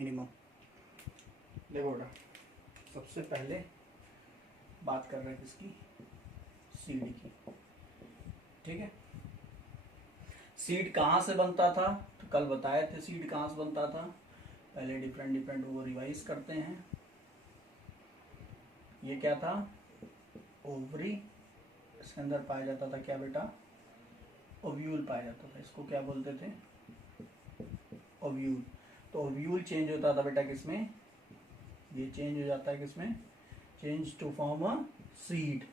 Minimum. देखो बेटा, सबसे पहले बात कर रहे हैं किसकी, सीड की। ठीक है, सीड कहाँ से बनता था, तो कल बताए थे सीड कहाँ से बनता था। पहले डिफरेंट वो रिवाइज करते हैं। ये क्या था, ओवरी, इसके अंदर पाया जाता था क्या बेटा, ओव्यूल पाया जाता था। इसको क्या बोलते थे, ओव्यूल। तो ओव्यूल चेंज होता था बेटा किसमें, ये चेंज हो जाता है किसमें, change to form a seed.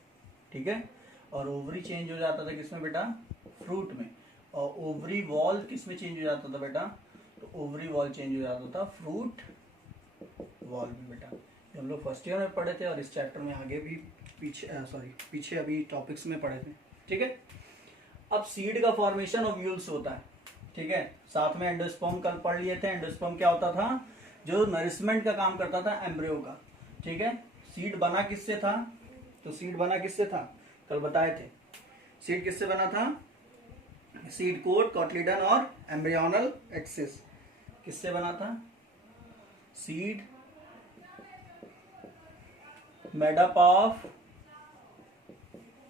ठीक है, और ओवरी चेंज हो जाता था किसमें बेटा, फ्रूट में। और ओवरी वॉल किसमें चेंज हो जाता था बेटा, तो ओवरी वॉल चेंज हो जाता था फ्रूट वॉल में बेटा। ये हम लोग फर्स्ट ईयर में पढ़े थे और इस चैप्टर में आगे भी पीछे अभी टॉपिक्स में पढ़े थे। ठीक है, अब सीड का फॉर्मेशन ओव्यूल्स होता है। ठीक है, साथ में एंडोस्पर्म कल पढ़ लिए थे। एंडोस्पर्म क्या होता था, जो नरिशमेंट का काम करता था एम्ब्रियो का। ठीक है, सीड बना किससे था, तो सीड बना किससे था, कल बताए थे। सीड किससे बना था, सीड कोट, कॉटलीडन और एम्ब्रियोनल एक्सिस किससे बना था, seed made up of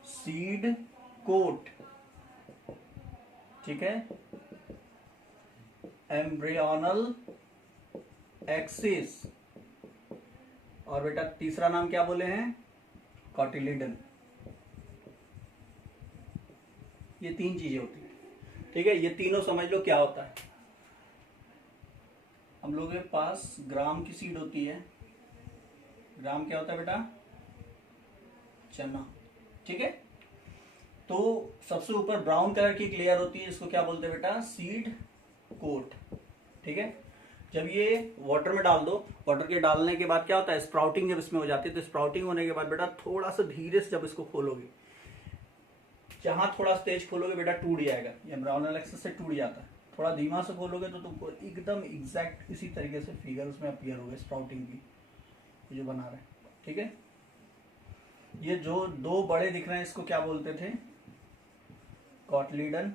seed coat, ठीक है, एम्ब्रियोनल एक्सिस, और बेटा तीसरा नाम क्या बोले हैं, कॉटिलिडन। ये तीन चीजें होती है। ठीक है, ये तीनों समझ लो क्या होता है। हम लोगों के पास ग्राम की सीड होती है। ग्राम क्या होता है बेटा, चना। ठीक है, तो सबसे ऊपर ब्राउन कलर की एक लेयर होती है, इसको क्या बोलते हैं बेटा, सीड कोट। ठीक है, जब ये वाटर में डाल दो, वाटर के डालने के बाद क्या होता है, स्प्राउटिंग जब इसमें हो जाती है, तो स्प्राउटिंग होने के बाद बेटा थोड़ा सा धीरे से जब इसको खोलोगे, जहां थोड़ा तेज खोलोगे बेटा टूट जाएगा, ये एम्ब्रियोनल एक्सिस से टूट जाता है। थोड़ा धीमा से खोलोगे तो तुमको एकदम एग्जैक्ट इसी तरीके से फिगर उसमें अपीयर होगा स्प्राउटिंग की जो बना रहे हैं। ठीक है, ये जो दो बड़े दिख रहे हैं इसको क्या बोलते थे, कॉटलीडन।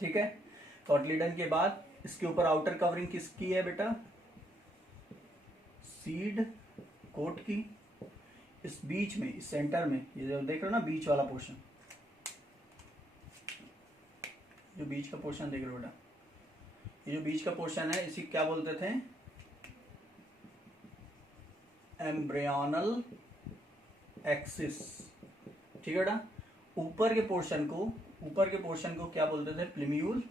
ठीक है, कॉटलीडन के बाद इसके ऊपर आउटर कवरिंग किसकी है बेटा, सीड कोट की। इस बीच में, इस सेंटर में, ये जो देख रहे हो ना बीच वाला पोर्शन, जो बीच का पोर्शन देख रहे हो बेटा, ये जो बीच का पोर्शन है इसी क्या बोलते थे, एम्ब्रियोनल एक्सिस। ठीक है बेटा, ऊपर के पोर्शन को क्या बोलते थे, प्लिम्यूल,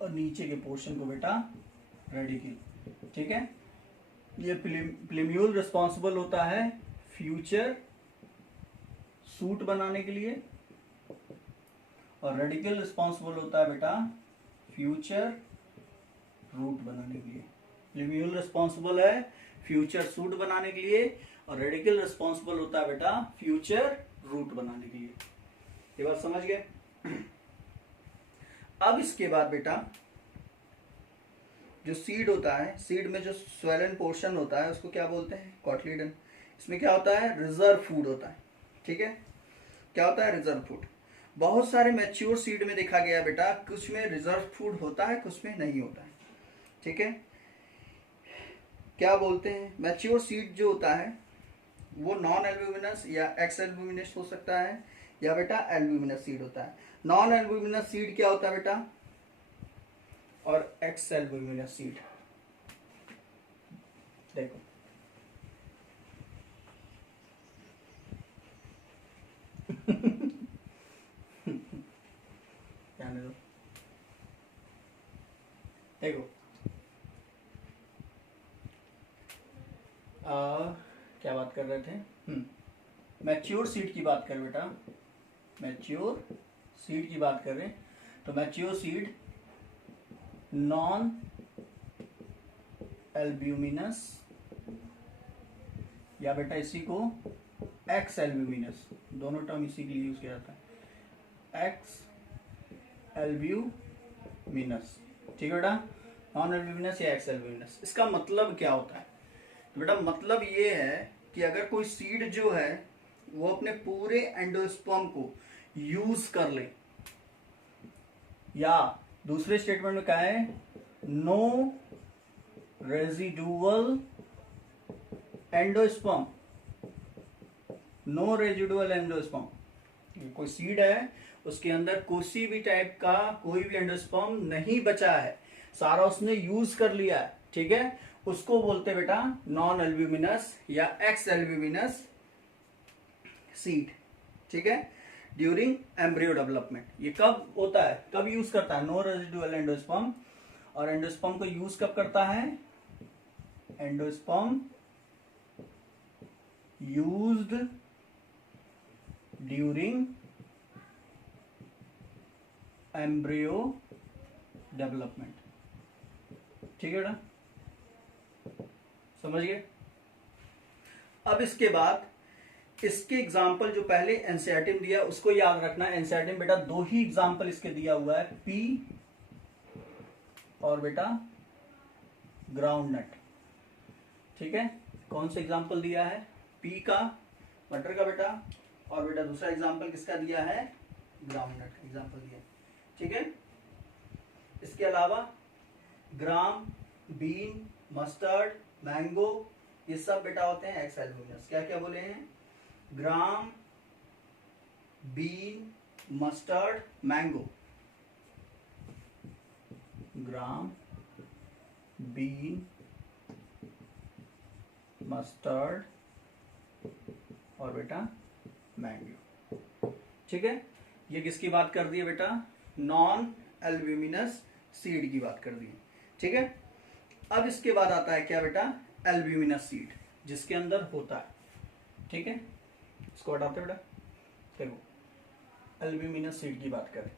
और नीचे के पोर्शन को बेटा रेडिकल। ठीक है, ये प्लिम्यूल रिस्पॉन्सिबल होता है फ्यूचर सूट बनाने के लिए, और रेडिकल रिस्पॉन्सिबल होता है बेटा फ्यूचर रूट बनाने के लिए। प्लिम्यूल रिस्पॉन्सिबल है फ्यूचर सूट बनाने के लिए, और रेडिकल रिस्पॉन्सिबल होता है बेटा फ्यूचर रूट बनाने के लिए। ये बात समझ गए। अब इसके बाद बेटा जो सीड होता है, सीड में जो स्वेलन पोर्शन होता है उसको क्या बोलते हैं, कॉटलीडन। इसमें क्या होता है, रिजर्व फूड होता है। ठीक है, क्या होता है, रिजर्व फूड। बहुत सारे मैच्योर सीड में देखा गया बेटा, कुछ में रिजर्व फूड होता है, कुछ में नहीं होता है। ठीक है, क्या बोलते हैं, मैच्योर सीड जो होता है वो नॉन एल्ब्यूमिनस या एक्स एल्ब्यूमिनस हो सकता है, या बेटा एल्ब्यूमिनस सीड होता है। नॉन एल्ब्यूमिनस सीड क्या होता है बेटा, और एक्स एल्ब्यूमिनस सीड। देखो ध्यान दो, देखो क्या बात कर रहे थे, मैच्योर सीड की बात कर बेटा, मैच्योर सीड की बात कर रहे हैं। तो मैच्योर सीड नॉन एल्ब्यूमिनस, या बेटा इसी को एक्स एल्ब्यूमिनस, दोनों टर्म इसी के लिए यूज किया जाता है, एक्स एल्ब्यूमिनस। ठीक है बेटा, नॉन एल्ब्यूमिनस या एक्स एल्ब्यूमिनस। इसका मतलब क्या होता है, तो बेटा मतलब ये है कि अगर कोई सीड जो है वो अपने पूरे एंडोस्पर्म को यूज कर ले, या दूसरे स्टेटमेंट में क्या है, no residual endosperm, no residual endosperm. कोई सीड है, उसके अंदर किसी भी टाइप का कोई भी एंडोस्पर्म नहीं बचा है, सारा उसने यूज कर लिया है, ठीक है, उसको बोलते बेटा नॉन एल्ब्यूमिनस या एक्स एल्ब्यूमिनस सीड, ठीक है, ड्यूरिंग एम्ब्रियो डेवलपमेंट। ये कब होता है, कब यूज करता है, नो रेजिडुअल एंडोस्पर्म। और एंडोस्पर्म को यूज कब करता है, endosperm used during embryo development, ठीक है ना, समझ गए। अब इसके बाद इसके एग्जाम्पल जो पहले एनसीईआरटी में दिया उसको याद रखना। एनसीईआरटी में बेटा दो ही एग्जाम्पल इसके दिया हुआ है, पी और बेटा ग्राउंड नट, ठीक है। कौन सा एग्जाम्पल दिया है, पी का, मटर का बेटा, और बेटा दूसरा एग्जाम्पल किसका दिया है, ग्राउंड नट का एग्जाम्पल दिया है, ठीक है। इसके अलावा ग्राम, बीन, मस्टर्ड, मैंगो, ये सब बेटा होते हैं एक्स एल्ब्यूमिनस। क्या क्या बोले हैं, gram, bean, mustard, mango, gram, bean, mustard और बेटा मैंगो, ठीक है। ये किसकी बात कर दी है बेटा, नॉन एल्ब्यूमिनस सीड की बात कर दी है, ठीक है। अब इसके बाद आता है क्या बेटा, एल्ब्यूमिनस सीड, जिसके अंदर होता है, ठीक है। इसको हटाते बेटा, देखो एल्ब्यूमिनस सीड की बात करें।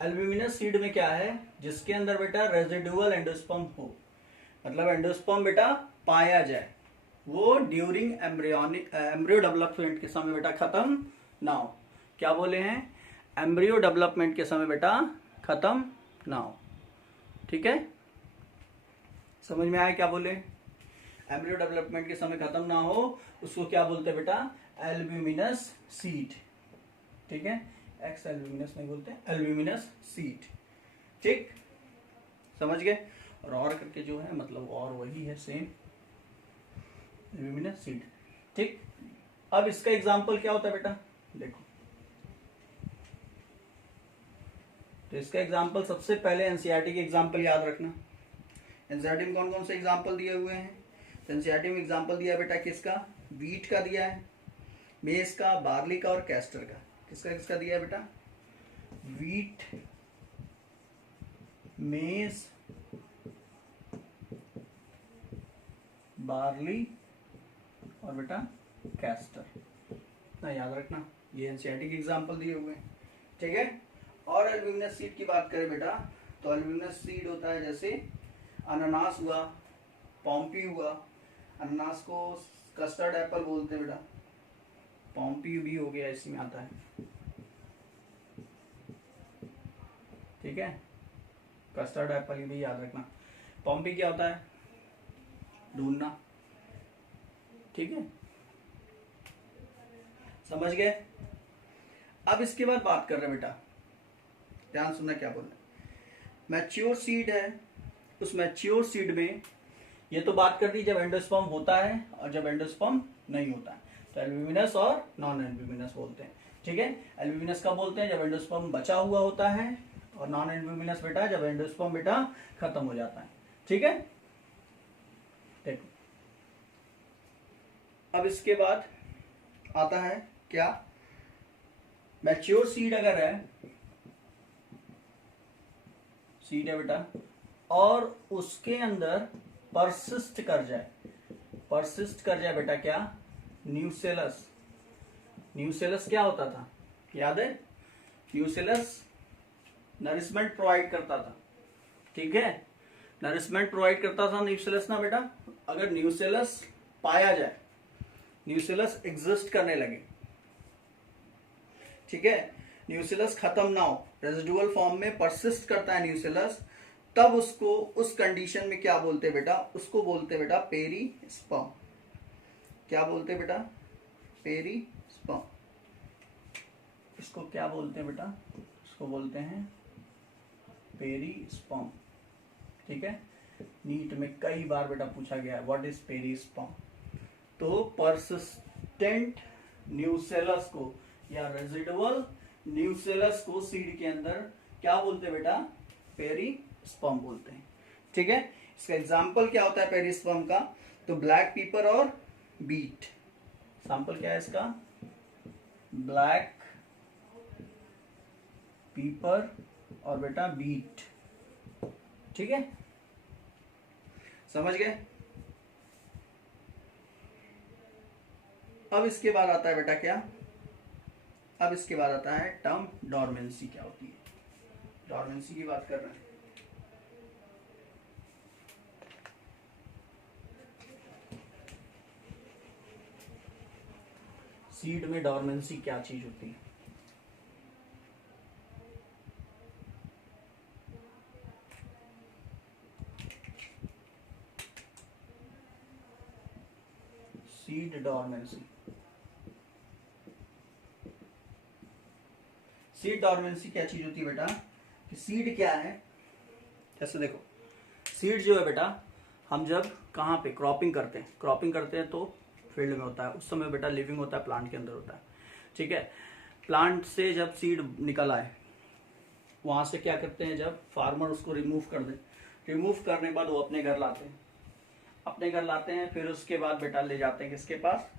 एल्ब्यूमिनस सीड में क्या है, जिसके अंदर बेटा रेजिडुअल एंडोस्पर्म हो, मतलब एंडोस्पर्म बेटा पाया जाए, वो ड्यूरिंग एम्ब्रियो डेवलपमेंट के समय बेटा खत्म ना हो। क्या बोले हैं, एम्ब्रियो डेवलपमेंट के समय बेटा खत्म ना हो, ठीक है, समझ में आया क्या बोले, एम्ब्रियो डेवलपमेंट के समय खत्म ना हो, उसको क्या बोलते हैं बेटा, एल्ब्यूमिनस सीड, ठीक है, एक्स एल्ब्यूमिनस नहीं बोलते, एल्ब्यूमिनस सीड, ठीक, समझ गए। और करके जो है मतलब और वही है सेम, एल्ब्यूमिनस सीड, ठीक। अब इसका एग्जाम्पल क्या होता है बेटा, देखो, तो इसका एग्जाम्पल सबसे पहले एनसीईआरटी के एग्जाम्पल याद रखना। एनसीईआरटी में कौन कौन से एग्जाम्पल दिए हुए हैं, तो एनसीईआरटी में एग्जाम्पल दिया बेटा किसका, वीट का दिया है, मेज का, बार्ली का और कैस्टर का। किसका किसका दिया है बेटा, वीट, मेज, बार्ली और बेटा कैस्टर, इतना याद रखना, ये एनसीईआरटी के एग्जाम्पल दिए हुए हैं, ठीक है। और एल्ब्यूमिनस सीड की बात करें बेटा, तो एल्ब्यूमिनस सीड होता है जैसे अनानास हुआ, पॉम्पी हुआ, अनानास को कस्टर्ड एप्पल बोलते हैं बेटा, पॉम्पी भी हो गया, इसी में आता है, ठीक है, कस्टर्ड एप्पल भी याद रखना। पॉम्पी क्या होता है, ढूंढना, ठीक है, समझ गए। अब इसके बाद बात कर रहे बेटा, ध्यान सुनना क्या बोल रहे, मैच्योर सीड है, उस मैच्योर सीड में ये तो बात कर दी जब एंडोस्पर्म होता है और जब एंडोस्पर्म नहीं होता है, तो एल्ब्यूमिनस और नॉन एल्ब्यूमिनस बोलते हैं, ठीक है। एल्ब्यूमिनस कब बोलते हैं, जब एंडोस्पर्म बचा हुआ होता है, और नॉन एल्ब्यूमिनस बेटा जब एंडोस्पर्म बेटा खत्म हो जाता है, ठीक है। देखो अब इसके बाद आता है क्या, मैच्योर सीड अगर है, सीड है बेटा, और उसके अंदर परसिस्ट कर जाए, परसिस्ट कर जाए बेटा क्या, न्यूसेलस। न्यूसेलस क्या होता था, याद है, न्यूसेलस नरिशमेंट प्रोवाइड करता था, ठीक है, नरिशमेंट प्रोवाइड करता था न्यूसेलस ना बेटा। अगर न्यूसेलस पाया जाए, न्यूसेलस एग्जिस्ट करने लगे, ठीक है, न्यूसेलस खत्म ना हो, रेजिडुअल फॉर्म में परसिस्ट करता है न्यूसेलस, तब उसको उस कंडीशन में क्या बोलते बेटा, उसको बोलते बेटा पेरीस्पर्म। क्या बोलते बेटा, पेरीस्पर्म। इसको क्या बोलते हैं बेटा, इसको बोलते हैं पेरीस्पर्म, ठीक है, नीट में कई बार बेटा पूछा गया है व्हाट इज पेरिस्पर्म। तो परसिस्टेंट न्यूसेलस को या रेजिडुअल न्यूसेलस को सीड के अंदर क्या बोलते हैं बेटा, पेरिस्पर्म बोलते हैं। ठीक है, इसका एग्जाम्पल क्या होता है पेरिस्पर्म का, तो ब्लैक पीपर और बीट। एग्जाम्पल क्या है इसका, ब्लैक पीपर और बेटा बीट। ठीक है, समझ गए। अब इसके बाद आता है बेटा क्या, अब इसके बाद आता है टर्म डॉर्मेंसी क्या होती है। डॉर्मेंसी की बात कर रहे हैं। सीड में डॉर्मेंसी क्या चीज होती है। सीड डॉर्मेंसी, सीड डॉर्मेंसी क्या चीज होती है बेटा, कि सीड क्या है, जैसे देखो सीड जो है बेटा, हम जब कहाँ पे क्रॉपिंग करते हैं तो फील्ड में होता है, उस समय बेटा लिविंग होता है, प्लांट के अंदर होता है। ठीक है, प्लांट से जब सीड निकल आए वहां से क्या करते हैं, जब फार्मर उसको रिमूव कर दे, रिमूव करने के बाद वो अपने घर लाते हैं, फिर उसके बाद बेटा ले जाते हैं किसके पास,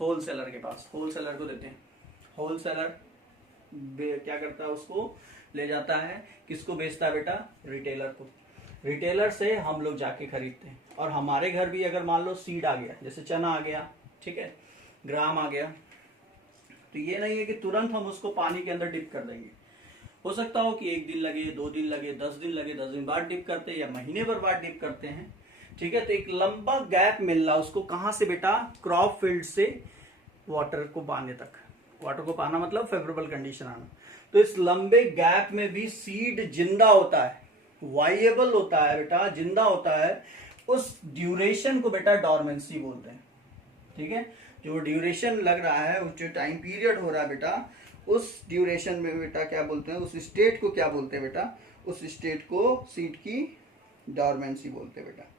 होलसेलर के पास, होलसेलर को देते हैं। होलसेलर क्या करता है, उसको ले जाता है, किसको बेचता है बेटा, रिटेलर को। रिटेलर से हम लोग जाके खरीदते हैं। और हमारे घर भी अगर मान लो सीड आ गया, जैसे चना आ गया, ठीक है, ग्राम आ गया, तो ये नहीं है कि तुरंत हम उसको पानी के अंदर डिप कर देंगे। हो सकता हो कि 1 दिन लगे, 2 दिन लगे, 10 दिन लगे, 10 दिन बाद डिप करते हैं या महीने भर बाद डिप करते हैं। ठीक है, तो एक लंबा गैप मिल रहा उसको, कहां से बेटा, क्रॉप फील्ड से वाटर को पाने तक। वाटर को पाना मतलब फेवरेबल कंडीशन आना। तो इस लंबे गैप में भी सीड जिंदा होता है, वाइएबल होता है बेटा, जिंदा होता है। उस ड्यूरेशन को बेटा डॉर्मेंसी बोलते हैं। ठीक है, जो ड्यूरेशन लग रहा है, उस जो टाइम पीरियड हो रहा है बेटा, उस ड्यूरेशन में बेटा क्या बोलते हैं, उस स्टेट को क्या बोलते हैं बेटा, उस स्टेट को सीड की डॉर्मेंसी बोलते हैं बेटा।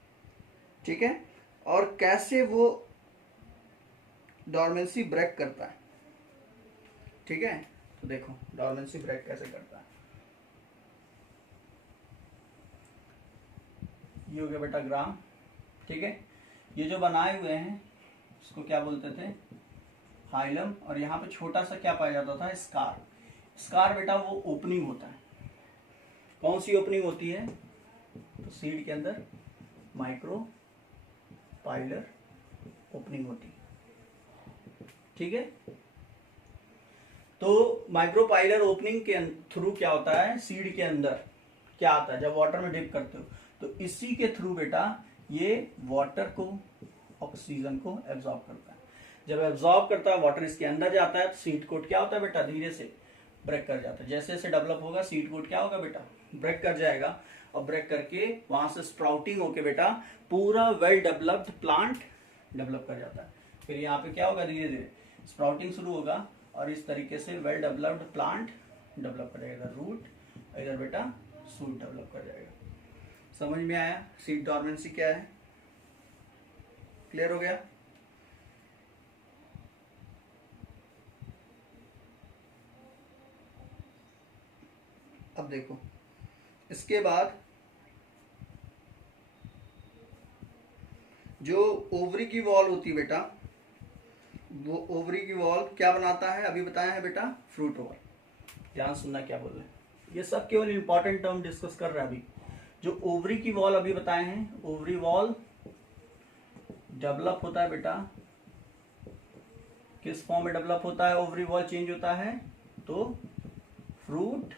ठीक है, और कैसे वो डॉर्मेंसी ब्रेक करता है। ठीक है, तो देखो डॉर्मेंसी ब्रेक कैसे करता है। ये हो गया बेटा ग्राम। ठीक है, ये जो बनाए हुए हैं इसको क्या बोलते थे, हाइलम। और यहाँ पे छोटा सा क्या पाया जाता था, स्कार। स्कार बेटा वो ओपनिंग होता है। कौन सी ओपनिंग होती है, तो सीड के अंदर माइक्रो पाइलर ओपनिंग होती है। ठीक है, तो माइक्रोपाइलर ओपनिंग के थ्रू क्या होता है, सीड के अंदर क्या आता है, जब वाटर में डिप करते हो तो इसी के थ्रू बेटा ये वाटर को, ऑक्सीजन को एब्जॉर्ब करता है। जब एब्जॉर्ब करता है, वाटर इसके अंदर जाता है, तो सीड कोट क्या होता है बेटा, धीरे से ब्रेक कर जाता है। जैसे जैसे डेवलप होगा सीड कोट क्या होगा बेटा, ब्रेक कर जाएगा। और ब्रेक करके वहां से स्प्राउटिंग होके बेटा पूरा वेल डेवलप्ड प्लांट डेवलप कर जाता है। फिर यहाँ पे क्या होगा, धीरे धीरे स्प्राउटिंग शुरू होगा और इस तरीके से वेल डेवलप्ड प्लांट डेवलप कर जाएगा। रूट, इधर बेटा शूट डेवलप कर जाएगा। समझ में आया सीड डॉर्मेंसी क्या है, क्लियर हो गया। अब देखो इसके बाद जो ओवरी की वॉल होती है बेटा, वो ओवरी की वॉल क्या बनाता है, अभी बताया है बेटा, फ्रूट वॉल। ध्यान सुनना क्या बोल रहे हैं, ये सब केवल इंपॉर्टेंट टर्म डिस्कस कर रहे हैं। अभी जो ओवरी की वॉल अभी बताए हैं, ओवरी वॉल डेवलप होता है बेटा, किस फॉर्म में डेवलप होता है, ओवरी वॉल चेंज होता है तो फ्रूट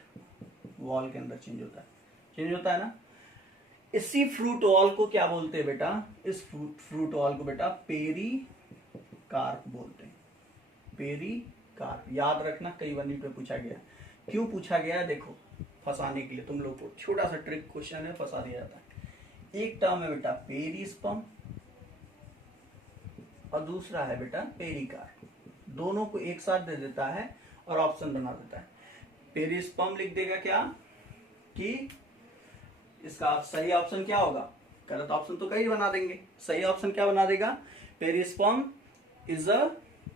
वॉल के अंदर चेंज होता है ना। इसी फ्रूट वॉल को क्या बोलते हैं बेटा, इस फ्रूट वॉल को बेटा पेरिकार्प बोलते हैं। पेरिकार्प याद रखना, कई बार नीट में पूछा गया। क्यों पूछा गया, देखो फंसाने के लिए तुम लोग को, छोटा सा ट्रिक क्वेश्चन है, फंसा दिया जाता है। एक टर्म है बेटा पेरिस्पर्म और दूसरा है बेटा पेरिकार्प। दोनों को एक साथ दे देता है और ऑप्शन बना देता है। पेरिस्पर्म लिख देगा क्या कि इसका सही ऑप्शन क्या होगा? गलत ऑप्शन तो कई बना देंगे, सही ऑप्शन क्या बना देगा? Perisperm is a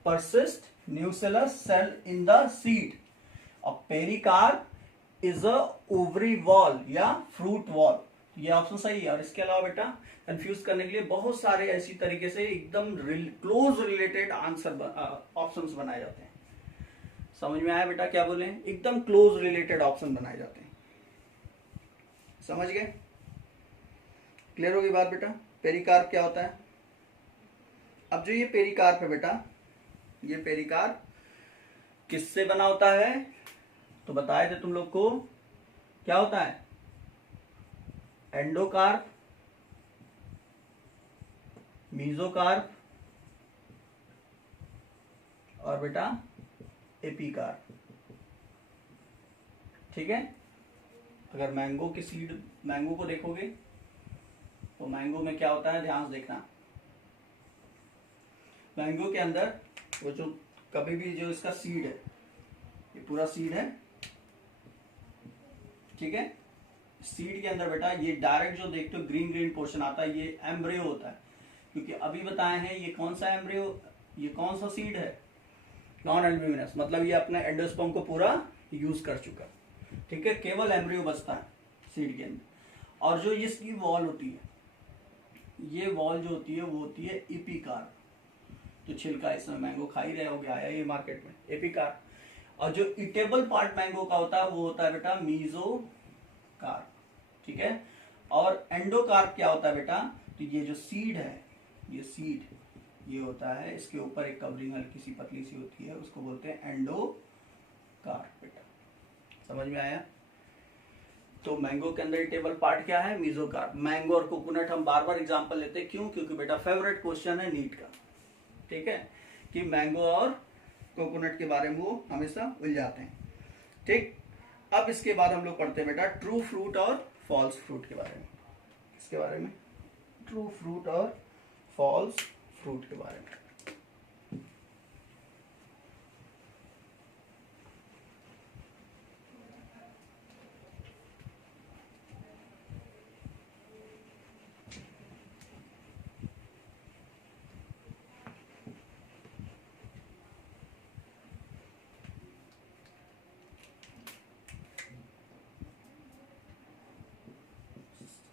persistent nucellar cell in the seed और pericarp is a ovary wall या फ्रूट वॉल। ये ऑप्शन सही है। और इसके अलावा बेटा कंफ्यूज करने के लिए बहुत सारे ऐसी तरीके से एकदम क्लोज रिलेटेड आंसर ऑप्शंस बनाए जाते हैं। समझ में आया बेटा क्या बोले? एकदम क्लोज रिलेटेड ऑप्शन बनाए जाते हैं। समझ गए? क्लियर होगी बात बेटा? पेरिकार्प क्या होता है? अब जो ये पेरिकार्प है बेटा, ये पेरिकार्प किससे बना होता है? तो बताए थे तुम लोग को, क्या होता है? एंडोकार्प, मीजोकार्प और बेटा एपिकार्प। ठीक है? अगर मैंगो की सीड, मैंगो को देखोगे तो मैंगो में क्या होता है, ध्यान से देखना। मैंगो के अंदर वो जो कभी भी जो इसका सीड है, ये पूरा सीड है, ठीक है? सीड के अंदर बेटा ये डायरेक्ट जो देखते हो ग्रीन ग्रीन पोर्शन आता है, ये एम्ब्रियो होता है। क्योंकि अभी बताए हैं ये कौन सा एम्ब्रियो, ये कौन सा सीड है? नॉन एल्ब्यूमिनस, मतलब ये अपने एंडोस्पर्म को पूरा यूज कर चुका, ठीक है? केवल एम्ब्रियो बचता है सीड के अंदर। और जो इसकी वॉल होती है, ये वॉल जो होती है वो होती है एपिकार्प। तो छिलका इसमें मैंगो खा ही रहे होगे, आया ये मार्केट में, एपिकार्प। और जो ईटेबल पार्ट मैंगो का होता है वो होता है बेटा मीजोकार्प, ठीक है? और एंडोकार्प क्या होता है बेटा? तो ये जो सीड है, ये सीड ये होता है, इसके ऊपर एक कवरिंग हल्की सी पतली सी होती है, उसको बोलते हैं एंडोकार्प बेटा। समझ में आया? तो मैंगो के अंदर टेबल पार्ट क्या है? मीजोकार्प। मैंगो और कोकोनट हम बार बार एग्जांपल लेते हैं, क्यों? क्योंकि बेटा फेवरेट क्वेश्चन है नीट का, ठीक है? कि मैंगो और कोकोनट के बारे में वो हमेशा उलझाते हैं, ठीक? अब इसके बाद हम लोग पढ़ते हैं बेटा ट्रू फ्रूट और फॉल्स फ्रूट के बारे में। इसके बारे में ट्रू फ्रूट और फॉल्स फ्रूट के बारे में।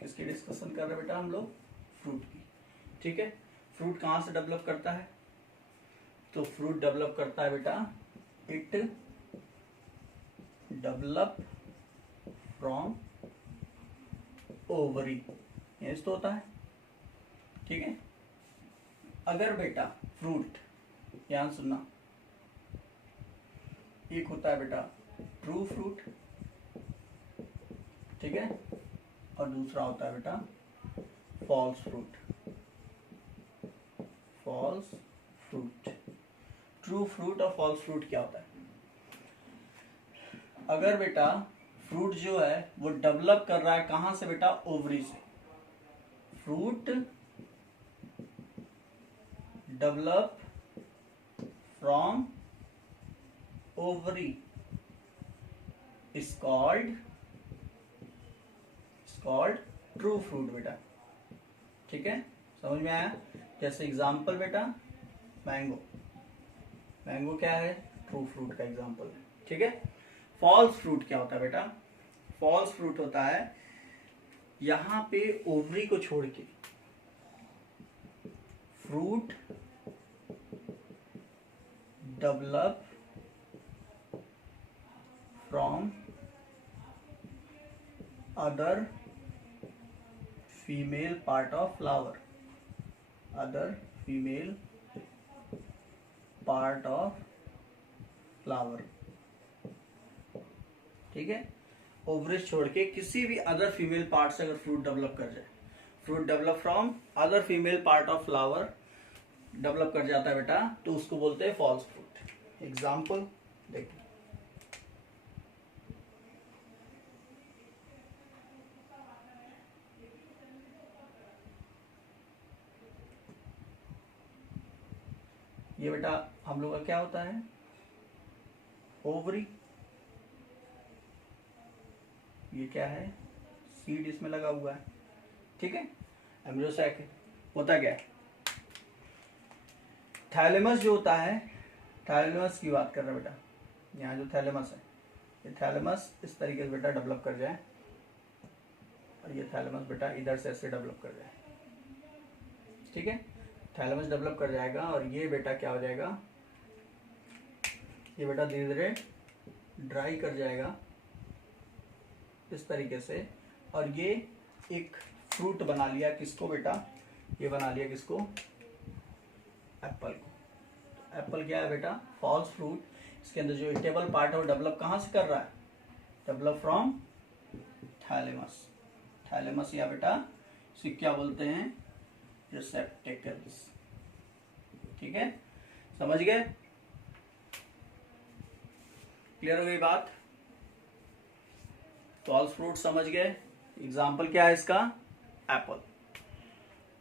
किसकी डिस्कशन कर रहे हैं बेटा हम लोग? फ्रूट की, ठीक है? फ्रूट कहां से डेवलप करता है? तो फ्रूट डेवलप करता है बेटा, इट डेवलप फ्रॉम ओवरी, ये तो होता है, ठीक है? अगर बेटा फ्रूट, ध्यान सुनना, एक होता है बेटा ट्रू फ्रूट, ठीक है? और दूसरा होता है बेटा false fruit. False fruit, true fruit और फॉल्स फ्रूट क्या होता है? अगर बेटा फ्रूट जो है वो डेवलप कर रहा है कहां से बेटा? ओवरी से। Fruit develop from ovary is called true fruit बेटा, ठीक है? समझ में आया? जैसे एग्जाम्पल बेटा मैंगो, मैंगो क्या है? ट्रू फ्रूट का एग्जाम्पल है, ठीक है? फॉल्स फ्रूट क्या होता है बेटा? फॉल्स फ्रूट होता है यहां पे ओवरी को छोड़ के fruit develop from other female part of flower, other female part of flower, ठीक है? ओवरीज छोड़ के किसी भी अदर फीमेल पार्ट से अगर फ्रूट डेवलप कर जाए, fruit develop from other female part of flower develop कर जाता है बेटा, तो उसको बोलते हैं फॉल्स फ्रूट। एग्जाम्पल देखिए, ये बेटा हम लोग का क्या होता है? ओवरी, ये क्या है? सीड इसमें लगा हुआ है, ठीक है। एम्ब्रियोसाइक होता क्या है, थैलेमस जो होता है, थैलेमस की बात कर रहे हैं बेटा, यहाँ जो थैलेमस है, ये थैलेमस इस तरीके से बेटा डेवलप कर जाए, और ये थैलेमस बेटा इधर से ऐसे डेवलप कर जाए, ठीक है। थैलेमस डेवलप कर जाएगा और ये बेटा क्या हो जाएगा, ये बेटा धीरे धीरे ड्राई कर जाएगा इस तरीके से, और ये एक फ्रूट बना लिया किसको बेटा, ये बना लिया किसको, एप्पल को। तो एप्पल क्या है बेटा, फॉल्स फ्रूट। इसके अंदर जो इटेबल पार्ट है वो डेवलप कहाँ से कर रहा है, डेवलप फ्रॉम थैलेमस। थैलेमस या बेटा इसे क्या बोलते हैं, रिसेप्टेकल्स, ठीक है। समझ गए, क्लियर हो गई बात। फॉल्स फ्रूट समझ गए, एग्जाम्पल क्या है इसका, एप्पल,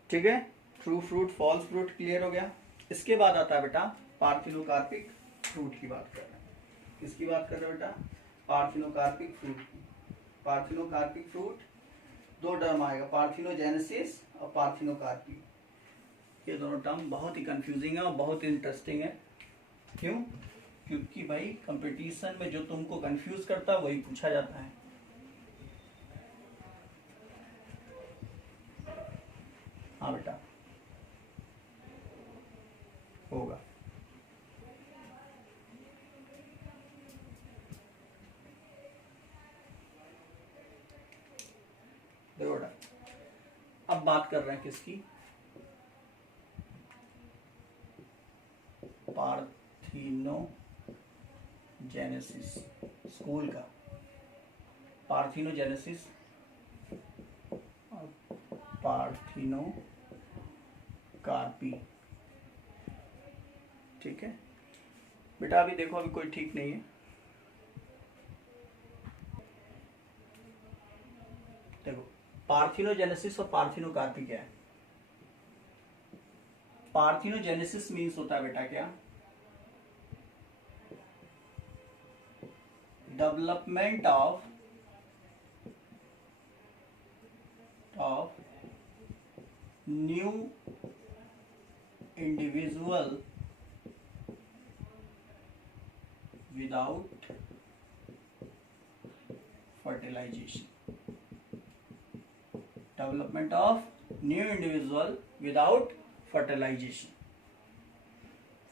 ठीक है। True fruit, false fruit, clear हो गया। इसके बाद आता है बेटा पार्थिनोकार्पिक फ्रूट की बात कर रहे हैं। किसकी बात कर रहे हैं बेटा, पार्थिनोकार्पिक फ्रूट की। पार्थिनोकार्पिक फ्रूट दो टर्म आएगा, पार्थिनोजेनेसिस और पार्थिनोकार्पी। ये दोनों टर्म बहुत ही कंफ्यूजिंग है और बहुत ही इंटरेस्टिंग है। क्यों, क्योंकि भाई कंपटीशन में जो तुमको कंफ्यूज करता है वही पूछा जाता है। हाँ बेटा होगा, देखो बेटा अब बात कर रहे हैं किसकी, पार्थिनोजेनेसिस, स्कूल का पार्थिनोजेनेसिस और पार्थिनोकार्पी, ठीक है बेटा। अभी देखो अभी कोई ठीक नहीं है, देखो पार्थिनोजेनेसिस और पार्थिनोकार्पी क्या है। पार्थिनोजेनेसिस मीन्स होता है बेटा क्या, development of new individual without fertilization. Development of new individual without fertilization.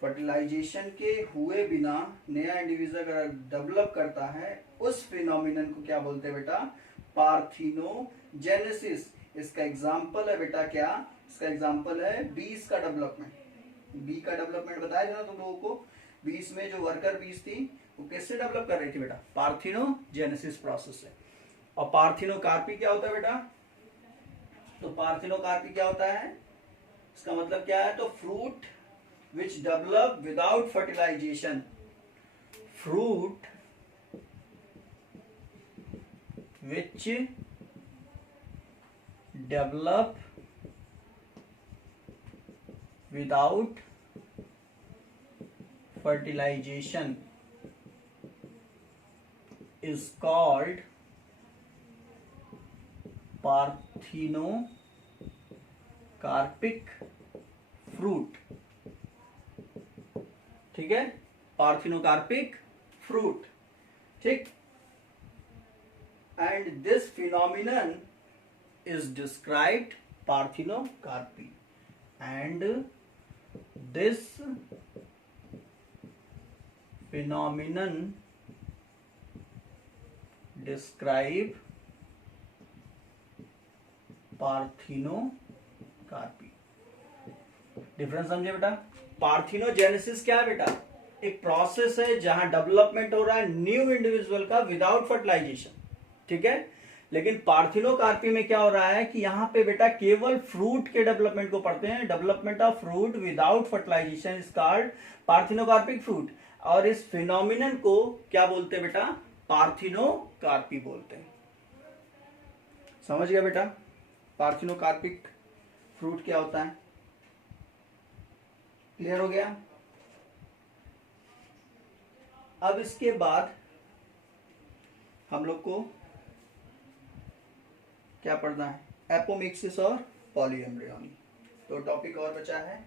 Fertilization के हुए बिना नया इंडिविजुअल अगर डेवलप करता है उस फिनोमिनन को क्या बोलते हैं बेटा, पार्थिनोजेनेसिस। इसका एग्जाम्पल है बेटा क्या, इसका एग्जाम्पल है बीस का डेवलपमेंट। बी का डेवलपमेंट बताया था तुम लोगों को, बीस में जो वर्कर बीस थी वो किससे डेवलप कर रही थी बेटा, पार्थिनोजेनेसिस प्रोसेस से। और पार्थिनोकार्पी क्या होता है बेटा, तो पार्थिनोकार्पी क्या होता है, इसका मतलब क्या है, तो fruit which develop without fertilization, fruit which develop without fertilization is called parthenocarpic fruit, ठीक है, पार्थिनोकार्पिक फ्रूट, ठीक। And this phenomenon is described, parthenocarpy, and this phenomenon describe parthenocarpy. Difference समझे बेटा। पार्थिनोजेनेसिस क्या है बेटा, एक प्रोसेस है जहां डेवलपमेंट हो रहा है न्यू इंडिविजुअल का विदाउट फर्टिलाइजेशन, ठीक है। लेकिन पार्थिनोकार्पी में क्या हो रहा है कि यहां पे बेटा केवल फ्रूट के डेवलपमेंट को पढ़ते हैं, development of fruit without fertilization is called parthenocarpic fruit. और इस फिनोमिनन को क्या बोलते हैं बेटा, पार्थिनोकार्पी बोलते हैं। समझ गया बेटा, पार्थिनोकार्पिक फ्रूट क्या होता है, क्लियर हो गया। अब इसके बाद हम लोग को क्या पढ़ना है, एपोमिक्सिस और पॉलीएम्ब्रियोनी। तो टॉपिक और बचा है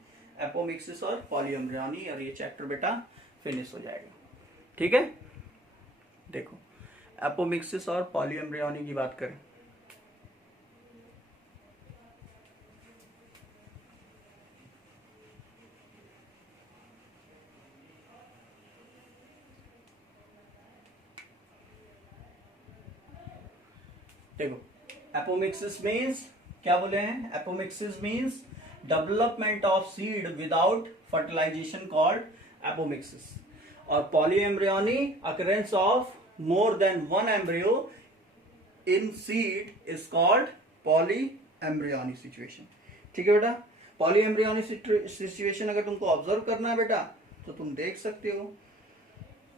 एपोमिक्सिस और पॉलीएम्ब्रियोनी, और ये चैप्टर बेटा फिनिश हो जाएगा। ठीक है, देखो एपोमिक्सिस और पॉलीएम्ब्रियोनी की बात करें, देखो एपोमिक्सिस मीन्स क्या बोले हैं, apomixis means development of seed without fertilisation called apomixis, और polyembryony occurrence of more than one embryo in seed is called polyembryony situation. ठीक है बेटा, पॉलीएम्ब्रियोनी सिचुएशन अगर तुमको ऑब्जर्व करना है बेटा तो तुम देख सकते हो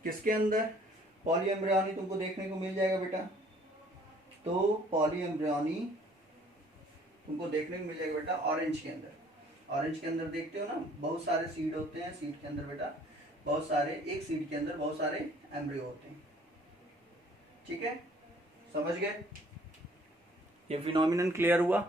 किसके अंदर पॉलीएम्ब्रियोनी तुमको देखने को मिल जाएगा बेटा, तो पॉलीएम्ब्रियोनी तुमको देखने को मिल जाएगा बेटा ऑरेंज के अंदर। ऑरेंज के अंदर देखते हो ना, बहुत सारे सीड होते हैं, सीड के अंदर बेटा बहुत सारे, एक सीड के अंदर बहुत सारे एम्ब्रियो होते हैं। ठीक है, समझ गए, ये फिनोमिनन क्लियर हुआ।